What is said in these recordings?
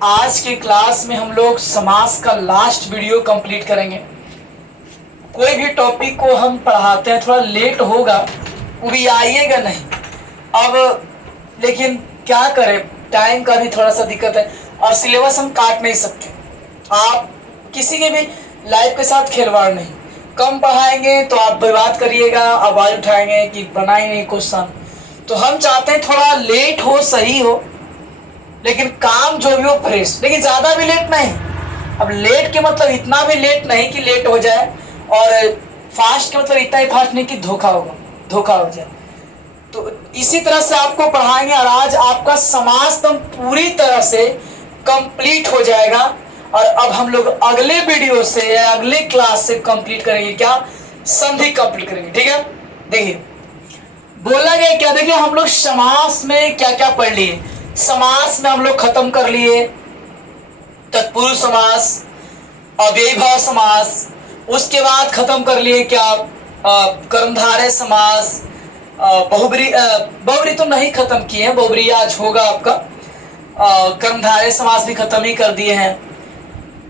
आज के क्लास में हम लोग समास का लास्ट वीडियो कंप्लीट करेंगे। कोई भी टॉपिक को हम पढ़ाते हैं थोड़ा लेट होगा, वो भी आइएगा नहीं अब, लेकिन क्या करें, टाइम का भी थोड़ा सा दिक्कत है और सिलेबस हम काट नहीं सकते। आप किसी के भी लाइफ के साथ खिलवाड़ नहीं, कम पढ़ाएंगे तो आप विवाद करिएगा, आवाज उठाएंगे कि बनाए नहीं क्वेश्चन। तो हम चाहते हैं थोड़ा लेट हो, सही हो, लेकिन काम जो भी हो फ्रेश, लेकिन ज़्यादा भी लेट नहीं। अब लेट के मतलब इतना भी लेट नहीं कि लेट हो जाए, और फास्ट के मतलब इतना ही फास्ट नहीं कि धोखा हो जाए। तो इसी तरह से आपको पढ़ाएंगे और आज आपका समास तो पूरी तरह से कंप्लीट हो जाएगा। और अब हम लोग अगले वीडियो से या अगले क्लास से कंप्लीट करेंगे, क्या, संधि कंप्लीट करेंगे। ठीक है, देखिए बोला गया क्या, देखिए हम लोग समास में क्या क्या पढ़ लिए। समास में हम लोग खत्म कर लिए तत्पुरुष समास, अव्ययीभाव समास, उसके बाद खत्म कर लिए क्या, कर्मधारय समास, बहुब्री तो नहीं खत्म किए हैं, बहुब्री आज होगा आपका। कर्मधारय समास भी खत्म ही कर दिए हैं,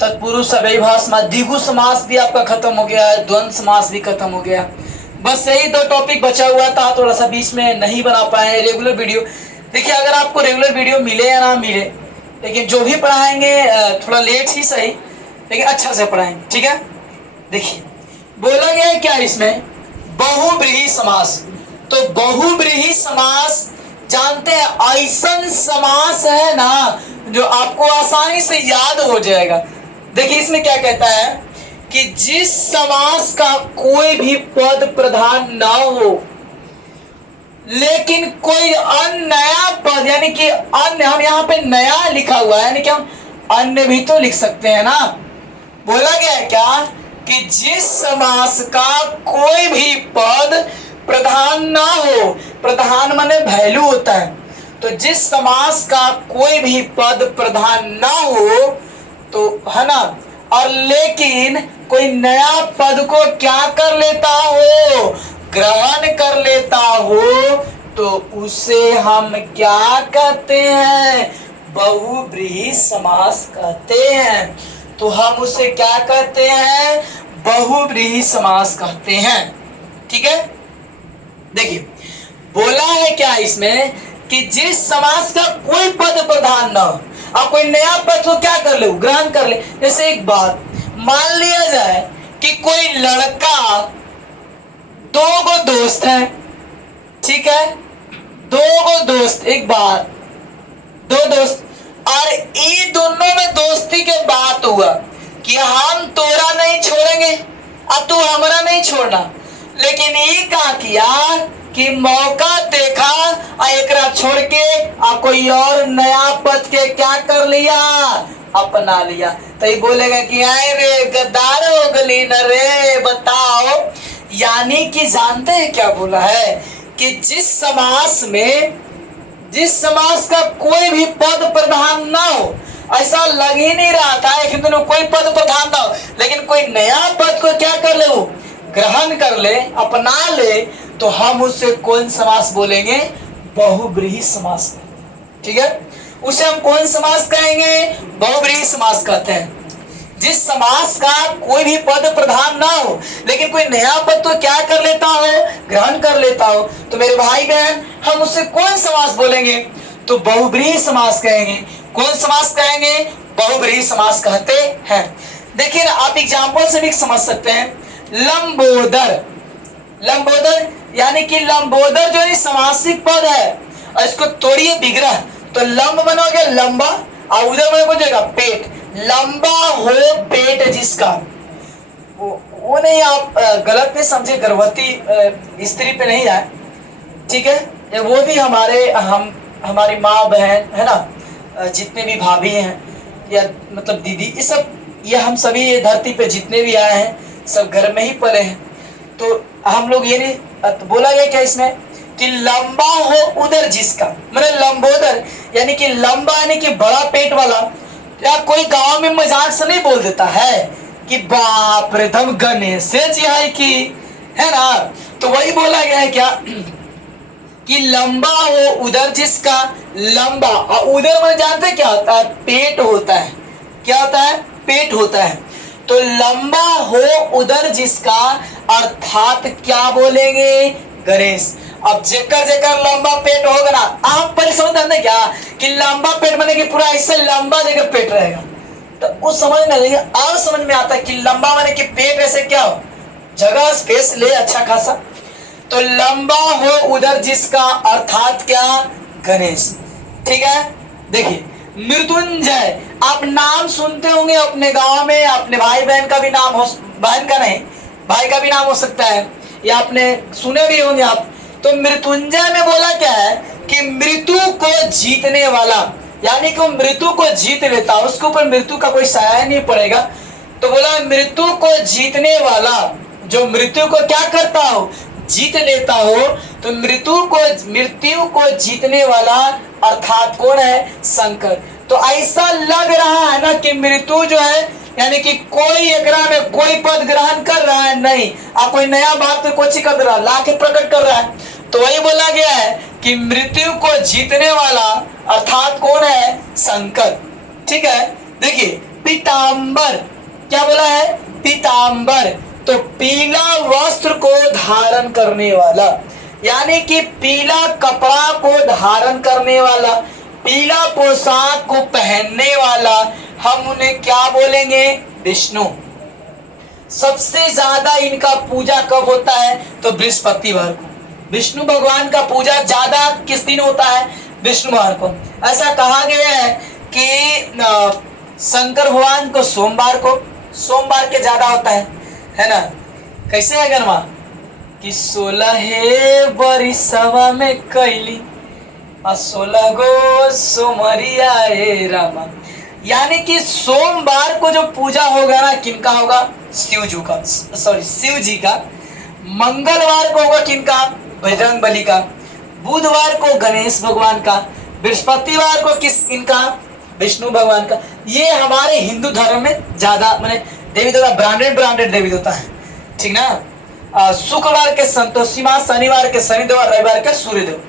तत्पुरुष अव्ययीभाव समास, द्विगु समास भी आपका खत्म हो गया है, द्वंद्व समास भी खत्म हो गया। बस यही दो टॉपिक बचा हुआ था, थोड़ा सा बीच में नहीं बना पाए रेगुलर वीडियो। देखिए अगर आपको रेगुलर वीडियो मिले या ना मिले, लेकिन जो भी पढ़ाएंगे थोड़ा लेट ही सही, लेकिन अच्छा से पढ़ाएंगे। ठीक है, देखिए बोला गया है क्या इसमें, बहुब्रीहि समास। तो बहुब्रीहि समास जानते हैं, ऐसा समास है ना जो आपको आसानी से याद हो जाएगा। देखिए इसमें क्या कहता है कि जिस समास का कोई भी पद प्रधान ना हो, लेकिन कोई अन्य नया पद, यानी कि अन्य, हम यहाँ पे नया लिखा हुआ है, यानी कि हम अन्य भी तो लिख सकते हैं ना। बोला गया है क्या कि जिस समास का कोई भी पद प्रधान ना हो, प्रधान माने वैल्यू होता है, तो जिस समास का कोई भी पद प्रधान ना हो, तो है ना, और लेकिन कोई नया पद को क्या कर लेता हो, ग्रहण कर लेता हो, तो उसे हम क्या कहते हैं, बहुब्रीहि समास कहते हैं। तो हम उसे क्या कहते हैं, बहुब्रीहि समास कहते हैं। ठीक है, देखिए बोला है क्या इसमें कि जिस समास का कोई पद प्रधान ना हो, आप कोई नया पद को क्या कर ले, ग्रहण कर ले। जैसे एक बात मान लिया जाए कि कोई लड़का, दो गो दोस्त है, ठीक है, दो गो दोस्त, एक बात, दो दोस्त, और ये दोनों में दोस्ती के बात हुआ कि हम तोरा नहीं छोड़ेंगे और तू हमारा नहीं छोड़ना, लेकिन ये क्या किया कि मौका देखा और एकरा छोड़ के कोई और नया पद के क्या कर लिया, अपना लिया। तो ये बोलेगा कि आए रे गद्दार हो गली न रे, बताओ। यानी कि जानते हैं क्या बोला है कि जिस समास का कोई भी पद प्रधान ना हो, ऐसा लग ही नहीं रहा था कि दोनों कोई पद प्रधान ना हो, लेकिन कोई नया पद को क्या कर ले, वो ग्रहण कर ले, अपना ले, तो हम उससे कौन समास बोलेंगे, बहुब्रीहि समास। ठीक है, उसे हम कौन समास कहेंगे, बहुब्रीहि समास कहते हैं। जिस समास का कोई भी पद प्रधान ना हो, लेकिन कोई नया पद तो क्या कर लेता हो, ग्रहण कर लेता हो, तो मेरे भाई बहन हम उससे कौन समास बोलेंगे, तो बहुब्रीहि समास कहेंगे। कौन समास कहेंगे, बहुब्रीहि समास कहते हैं। देखिए ना, आप एग्जाम्पल से भी समझ सकते हैं। लंबोदर, लंबोदर यानी कि लंबोदर जो है समासिक पद है, और इसको तोड़िए विग्रह, तो लंब बनोगे लंबा, और उधर बनो जाएगा पेट, लंबा हो पेट जिसका, वो नहीं, आप गलत नहीं समझे, गर्भवती स्त्री पे नहीं आए। ठीक है, वो भी हमारी माँ बहन है ना, जितने भी भाभी हैं या मतलब दीदी, ये हम सभी ये धरती पे जितने भी आए हैं सब घर में ही पले हैं। तो हम लोग ये नहीं, तो बोला गया क्या इसमें कि लंबा हो उधर जिसका, मतलब लंबोदर यानी कि लंबा यानी कि बड़ा पेट वाला। या कोई गांव में मजाक से नहीं बोल देता है कि बाप रे धम गणेश जी है कि, है ना, तो वही बोला गया है क्या कि लंबा हो उदर जिसका, लंबा, और उदर में जानते हैं क्या होता है, पेट होता है। क्या होता है, पेट होता है। तो लंबा हो उदर जिसका अर्थात क्या बोलेंगे, गणेश। अब जेकर जेकर लंबा पेट होगा ना, आप पहले समझते क्या कि लंबा पेट माने कि पूरा ऐसे लंबा जगह पेट रहेगा, तो उस समझ में नहीं, और समझ में आता है कि लंबा माने कि पेट ऐसे क्या हो, जगह स्पेस ले अच्छा खासा। तो लंबा हो उधर जिसका अर्थात क्या, गणेश। ठीक है, देखिए मृत्युंजय, आप नाम सुनते होंगे अपने गांव में, अपने भाई बहन का भी नाम हो, बहन का नहीं भाई का भी नाम हो सकता है, या आपने सुने भी होंगे आप। तो मृत्युंजय में बोला क्या है कि मृत्यु को जीतने वाला, यानी कि वो मृत्यु को जीत लेता, उसके ऊपर मृत्यु का कोई साया नहीं पड़ेगा। तो बोला मृत्यु को जीतने वाला, जो मृत्यु को क्या करता हो, जीत लेता हो। तो मृत्यु को जीतने वाला अर्थात कौन है, शंकर। तो ऐसा लग रहा है ना कि मृत्यु जो है, यानी कि कोई एकरा में कोई पद ग्रहण कर रहा है नहीं, आप कोई नया बात तो कुछ कर रहा, ला के प्रकट कर रहा है। तो वही बोला गया है कि मृत्यु को जीतने वाला अर्थात कौन है, शंकर। ठीक है, देखिए पीतांबर, क्या बोला है, पीतांबर। तो पीला वस्त्र को धारण करने वाला, यानी कि पीला कपड़ा को धारण करने वाला, पीला पोशाक को पहनने वाला, हम उन्हें क्या बोलेंगे, विष्णु। सबसे ज्यादा इनका पूजा कब होता है, तो बृहस्पतिवार को। विष्णु भगवान का पूजा ज्यादा किस दिन होता है, विष्णुवार को। ऐसा कहा गया है कि शंकर भगवान को सोमवार के ज्यादा होता है ना। कैसे है गरमा कि 16 बरिसवा में कैली 16 गो सोमरिया ए रामा, यानी कि सोमवार को जो पूजा होगा ना, किनका होगा, शिव जी का। मंगलवार को होगा किनका, बजरंग बली का। बुधवार को गणेश भगवान का। बृहस्पतिवार को इनका, विष्णु भगवान का। ये हमारे हिंदू धर्म में ज्यादा माने देवी देवता ब्रांडेड देवी देवता है, ठीक ना। शुक्रवार के संतोषी माँ, शनिवार के शनिदेव, रविवार के सूर्यदेव।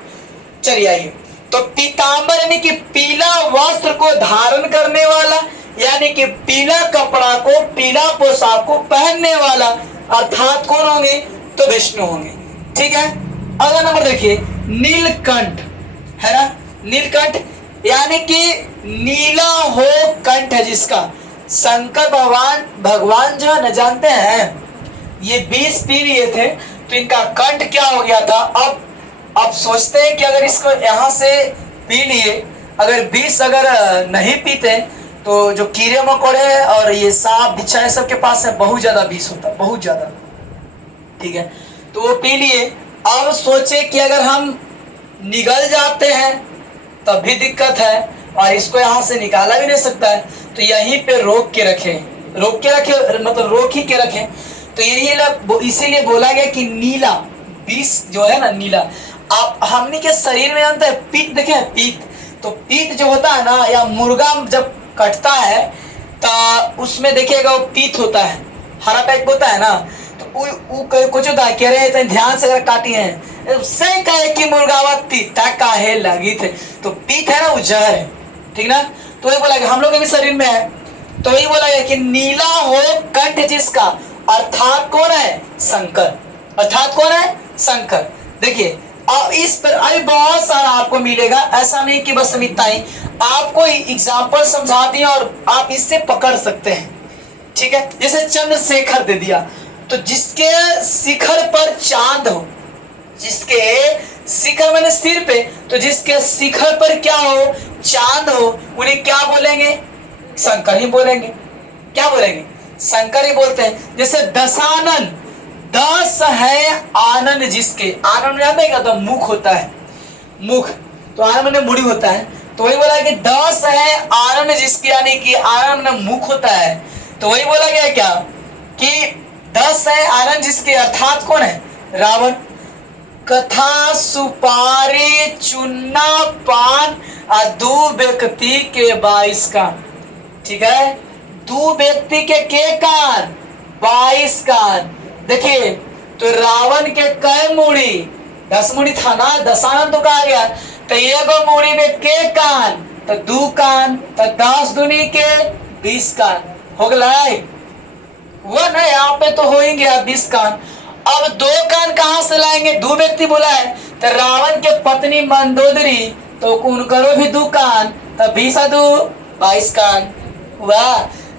चलिए आइए, तो पीतांबर यानी कि पीला वस्त्र को धारण करने वाला, यानी कि पीला कपड़ा को, पीला पोशाक को पहनने वाला अर्थात कौन होंगे, तो विष्णु होंगे। ठीक है, अगला नंबर देखिए, नीलकंठ है ना। नीलकंठ यानी कि नीला हो कंठ है जिसका। शंकर भगवान जो है न, जानते हैं ये 20 पी लिए थे, तो इनका कंठ क्या हो गया था। अब सोचते हैं कि अगर इसको यहाँ से पी लिए, अगर 20 अगर नहीं पीते तो जो कीड़े मकोड़े और ये सांप बिच्छा है सबके पास है, बहुत ज्यादा विष होता, बहुत ज्यादा। ठीक है, तो वो पी लिए। अब सोचे कि अगर हम निगल जाते हैं तब भी दिक्कत है, और इसको यहाँ से निकाला भी नहीं सकता है, तो यहीं पे रोक के रखे मतलब रोक ही के रखे। तो यही इसीलिए बोला गया कि नीला विष जो है ना, नीला। आप हमने के शरीर में जानते हैं पीत, देखे पीत, तो पीत जो होता है ना, या मुर्गा जब कटता है तो उसमें देखिएगा वो पीत होता है, हरा टाइप होता है ना। तो कुछ होता है, कह रहे हैं ध्यान से अगर काटी है से कहे कि मुर्गावा तीता काहे लगी थे, तो पीत है ना, वो जहर है। ठीक ना, तो वही बोला हम लोग के भी शरीर में है। तो वही बोला गया कि नीला हो कंठ जिसका अर्थात कौन है, शंकर। अर्थात कौन है, शंकर। देखिए अब इस पर अभी बहुत सारा आपको मिलेगा, ऐसा नहीं कि बस इतना ही, आपको एग्जाम्पल समझा दिया और आप इससे पकड़ सकते हैं। ठीक है, जैसे चंद्रशेखर दे दिया, तो जिसके शिखर पर चांद हो, जिसके शिखर मैंने सिर पे, तो जिसके शिखर पर क्या हो, चांद हो, उन्हें क्या बोलेंगे, शंकर ही बोलेंगे। क्या बोलेंगे, शंकर ही बोलते हैं। जैसे दशानन, दस है आनंद जिसके, आनंद जानते हैं, तो मुख होता है, मुख, तो आनंद में मुड़ी होता है। तो वही बोला कि 10 है आनंद जिसके, यानी कि आनंद में मुख होता है। तो वही बोला गया क्या कि 10 है आनंद जिसके अर्थात कौन है, रावण। कथा सुपारी चुन्ना पान और 2 व्यक्ति के 22 कान। ठीक है, 2 व्यक्ति के कान, 22 कान। देखिए तो रावण के कै मुड़ी, 10 मुड़ी था ना, दसानन तो कहा गया। तो एगो मुड़ी में के कान, तो 2 कान, तो 10 दूनी के 20 कान हो गए। वो ना यहाँ पे तो हो ही गया 20 कान। अब 2 कान कहां से लाएंगे? 2 व्यक्ति बोला है, तो रावण के पत्नी मंदोदरी, तो उनको भी 2 कान, तो 20 और 2 22 कान हुआ।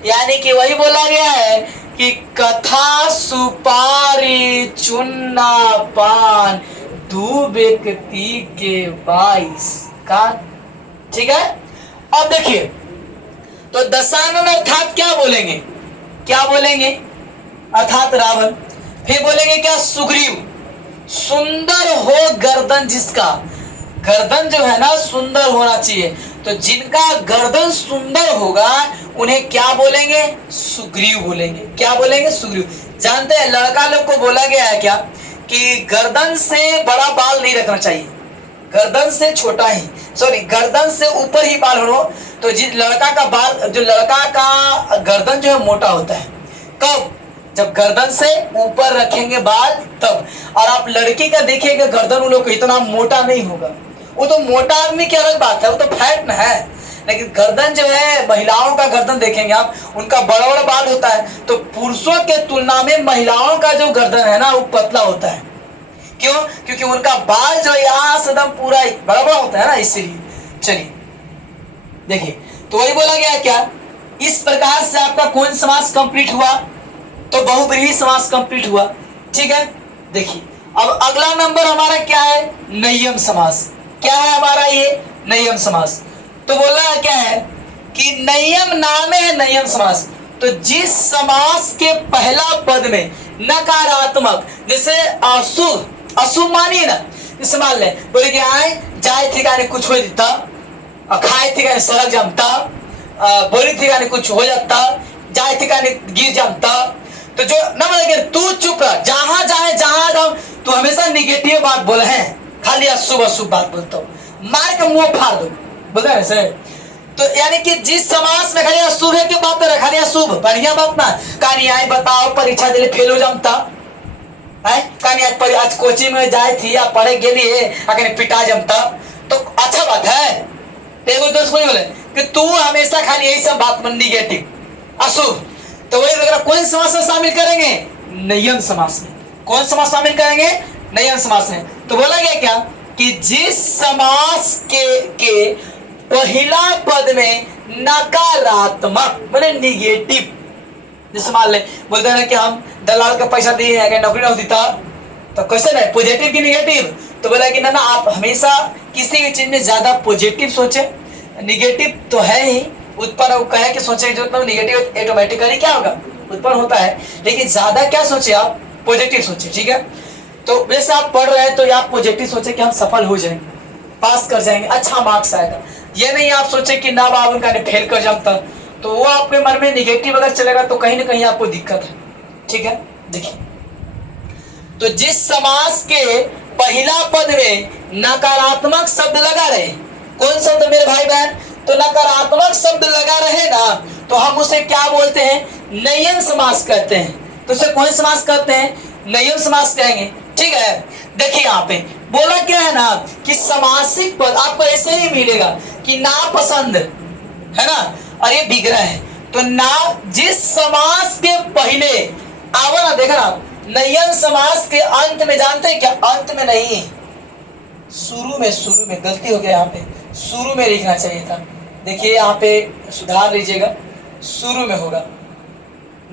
यानी कि वही बोला गया है कि कथा सुपारी चुन्ना पान 2 व्यक्ति के 22 कान। ठीक है। अब देखिए, तो दशानन अर्थात क्या बोलेंगे? क्या बोलेंगे? अर्थात रावण। फिर बोलेंगे क्या? सुग्रीव। सुंदर हो गर्दन जिसका, गर्दन जो है ना सुंदर होना चाहिए, तो जिनका गर्दन सुंदर होगा उन्हें क्या बोलेंगे? सुग्रीव बोलेंगे। क्या बोलेंगे? सुग्रीव। जानते हैं लड़का लोग को बोला गया है क्या कि गर्दन से बड़ा बाल नहीं रखना चाहिए, गर्दन से छोटा ही, सॉरी गर्दन से ऊपर ही बाल हो। तो जिस लड़का का बाल, जो लड़का का गर्दन जो है मोटा होता है, कब? जब गर्दन से ऊपर रखेंगे बाल तब। और आप लड़की का देखिएगा गर्दन उन लोग को इतना मोटा नहीं होगा। वो तो मोटा आदमी की अलग बात है, वो तो फैट ना है, लेकिन गर्दन जो है महिलाओं का गर्दन देखेंगे आप, उनका बड़ा बड़ा बाल होता है। तो पुरुषों के तुलना में महिलाओं का जो गर्दन है ना वो पतला होता है। क्यों? क्योंकि उनका बाल जो यहाँ से एकदम पूरा बड़ा बड़ा होता है ना, इसलिए। चलिए देखिए, तो वही बोला गया क्या? इस प्रकार से आपका कौन समास कंप्लीट हुआ? तो बहुब्रीहि समास कंप्लीट हुआ। ठीक है। देखिए अब अगला नंबर हमारा क्या है? नय्यम समास। क्या है हमारा ये? नय्यम समास। तो बोला क्या है कि नय्यम नाम है नय्यम समास। तो जिस समास के पहला पद में नकारात्मक, जैसे अशुभ, अशुभ मानिए ना, जैसे मान ले बोले कि आए जाए ठिकाने कुछ हो जाता, खाए ठिकाने सड़क जमता, बोली ठिकाने कुछ हो जाता, जाए ठिकाने गिर जमता। तो जो न बोले तू चुप रह, जहां जाए जहां जाओ तू हमेशा निगेटिव बात बोले है, खाली अशुभ अशुभ बात बोलता हो, मार के मुंह फाड़ दो, बोलते हैं ऐसे। तो यानी कि जिस समास में खाली अशुभ है, की बात है खाली अशुभ, बढ़िया बात ना। कहानी आई बताओ परीक्षा दिले फेल हो जमता है, कहानी आज कोचिंग में जाए थी या पढ़े गेली अगर पिटा जमता, तो अच्छा बात है। एगो दोस्त को बोले कि तू हमेशा खाली यही सब बात मन निगेटिव अशुभ, तो वही वगैरह कौन समास में शामिल करेंगे? नय्यम समास में। कौन समास शामिल करेंगे? नय्यम समास में। तो बोला गया क्या कि जिस समास के पहला पद में नकारात्मक माने निगेटिव, जैसे मान ले बोलते हैं कि हम दलाल का पैसा दिए अगर नौकरी नहीं देता, तो क्वेश्चन है पॉजिटिव की निगेटिव? तो बोला कि ना ना आप हमेशा किसी भी चीज में ज्यादा पॉजिटिव सोचे, निगेटिव तो है ही उत्पन्न, वो कहे कि सोचे की जरूरत नहीं, निगेटिव ऑटोमेटिकली क्या होगा? उत्पन्न होता है। लेकिन ज्यादा क्या सोचे आप? पॉजिटिव सोचे। ठीक है। तो वैसे आप पढ़ रहे हैं तो आप पॉजिटिव सोचे कि हम सफल हो जाएंगे, पास कर जाएंगे, अच्छा मार्क्स आएगा। ये नहीं आप सोचे कि ना बाबू का फेल कर जाता, तो वो आपके मन में निगेटिव अगर चलेगा तो कहीं ना कहीं आपको दिक्कत है। ठीक है। देखिए, तो जिस समास के पहला पद में नकारात्मक शब्द लगा रहे, कौन शब्द मेरे भाई बहन? तो नकारात्मक शब्द लगा रहे ना, तो हम उसे क्या बोलते हैं? नय्यम समास कहते हैं। तो उसे कौन समास कहते हैं? नय्यम समास कहेंगे। ठीक है। देखिए यहाँ पे बोला क्या है ना कि समासिक पद आपको ऐसे ही मिलेगा कि ना पसंद है ना, और ये विग्रह है। तो ना जिस समास के पहले आवा ना, देखा ना नय्यम समास के अंत में, जानते हैं क्या? अंत में नहीं, शुरू में। शुरू में गलती हो गया, यहाँ पे शुरू में लिखना चाहिए था। देखिए यहाँ पे सुधार लीजिएगा, शुरू में होगा।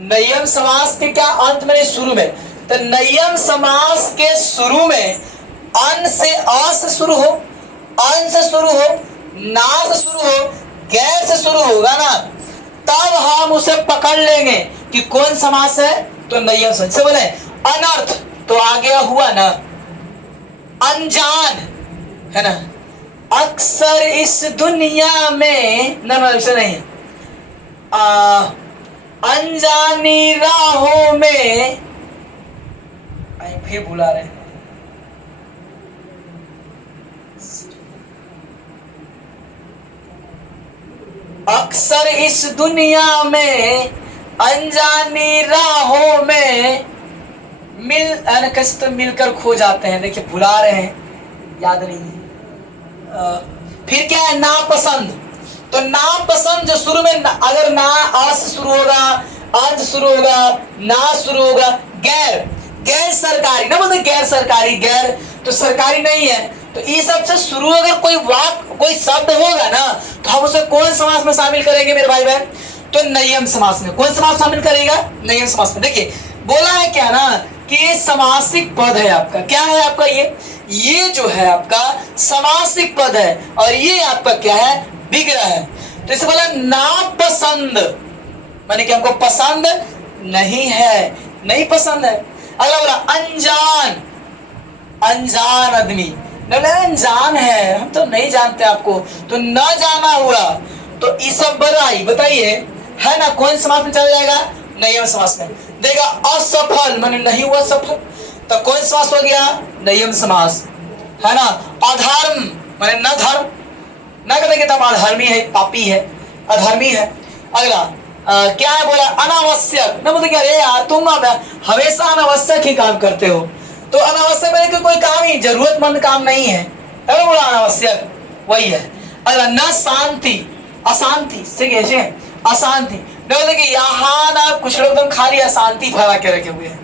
नय्यम समास के क्या? अंत में नहीं, शुरू में। तो नय्यम समास के शुरू में अन से अ से शुरू हो, अन से शुरू हो, ना से शुरू हो, गैर से शुरू होगा ना, तब हम उसे पकड़ लेंगे कि कौन समास है? तो नय्यम समास। से बोले अनर्थ, तो आ गया हुआ ना, अनजान है ना, अक्सर इस दुनिया में ना ऐसा नहीं, अनजानी राहों में, फिर बुला रहे, अक्सर इस दुनिया में अनजानी राहों में कैसे तो मिलकर खो जाते हैं, देखिए भुला रहे हैं, याद नहीं है। फिर क्या है, नापसंद। तो नापसंद जो शुरू में अगर ना आ से शुरू होगा, अंत शुरू होगा, ना शुरू होगा। गैर, गैर सरकारी ना, बोलते गैर सरकारी, गैर तो सरकारी नहीं है, तो ये सब से शुरू अगर कोई वाक्य कोई शब्द होगा ना, तो हम उसे कौन समास में शामिल करेंगे मेरे भाई बहन? तो नियम समास में। कौन समास शामिल करेगा? नियम समास में। देखिए बोला है क्या ना कि ये समासिक पद है आपका, क्या है आपका ये जो है आपका समासिक पद है, और ये आपका क्या है, विग्रह है। तो इसे बोला नापसंद, माने कि हमको पसंद नहीं है, नहीं पसंद है। अगला बोला अनजान, अनजान आदमी, अनजान है, हम तो नहीं जानते आपको, तो न जाना हुआ, तो इस सब बराई बताइए है ना, कौन समास में चला जाएगा? नियम समास में। देगा असफल माने नहीं हुआ सफल, तो कौन समास हो गया? नियम समास, है ना। अधर्म माने न धर्म, न करेंगे तब अधर्मी है, पापी है, अधर्मी है। अगला क्या है बोला? अनावश्यक, ना बोलते अरे यार तुम हमेशा अनावश्यक ही काम करते हो, तो अनावश्यक मैंने कोई काम ही जरूरतमंद काम नहीं है, तब बोला अनावश्यक, वही है। अगला न शांति, अशांति से कैसे अशांति, बोलते कि यहाँ ना कुछ लोग एकदम खाली अशांति फैला के रखे हुए हैं,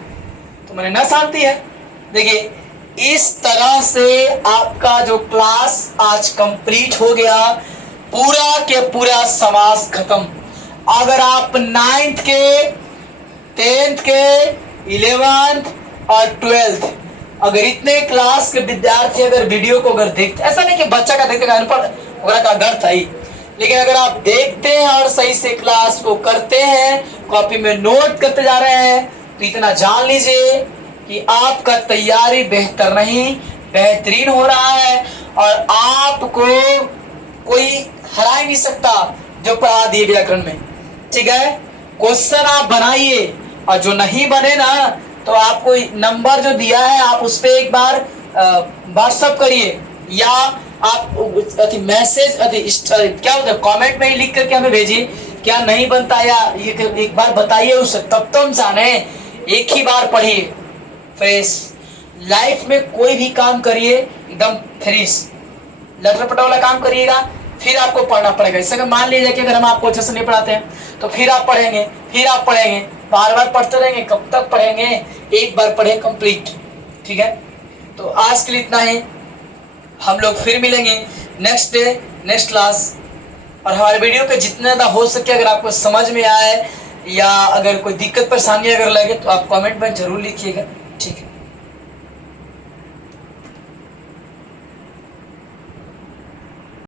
तो मैंने न शांति है। देखिए इस तरह से आपका जो क्लास आज कंप्लीट हो गया, पूरा के पूरा समास खत्म। अगर आप 9th के, 10th के, 11th और 12th अगर इतने क्लास के विद्यार्थी अगर वीडियो को अगर देखते, ऐसा नहीं कि बच्चा का देखते अनपढ़ वगैरह का घर था ही, लेकिन अगर आप देखते हैं और सही से क्लास को करते हैं, कॉपी में नोट करते जा रहे हैं, तो इतना जान लीजिए कि आपका तैयारी बेहतर नहीं बेहतरीन हो रहा है, और आपको कोई हरा ही नहीं सकता जो पढ़ा दिए व्याकरण में। ठीक है, क्वेश्चन आप बनाइए, और जो नहीं बने ना तो आपको नंबर जो दिया है आप उस पर एक बार व्हाट्सअप करिए, या आप मैसेज क्या होता है कमेंट में ही लिख करके हमें भेजिए, क्या नहीं बनता या ये एक बार बताइए उसे, तब तो हम जाने। एक ही बार पढ़िए, फ्रेश लाइफ में कोई भी काम करिए एकदम फ्रेश, लटरपटा वाला काम करिएगा, फिर आपको पढ़ना पड़ेगा। इससे अगर मान लीजिए कि अगर हम आपको अच्छे से नहीं पढ़ाते हैं, तो फिर आप पढ़ेंगे, फिर आप पढ़ेंगे, बार बार पढ़ते रहेंगे, कब तक पढ़ेंगे? एक बार पढ़े कंप्लीट। ठीक है, तो आज के लिए इतना ही, हम लोग फिर मिलेंगे नेक्स्ट डे, नेक्स्ट क्लास। और हमारे वीडियो पे जितना ज़्यादा हो सके अगर आपको समझ में आए या अगर कोई दिक्कत परेशानी अगर लगे तो आप कमेंट में जरूर लिखिएगा। ठीक है।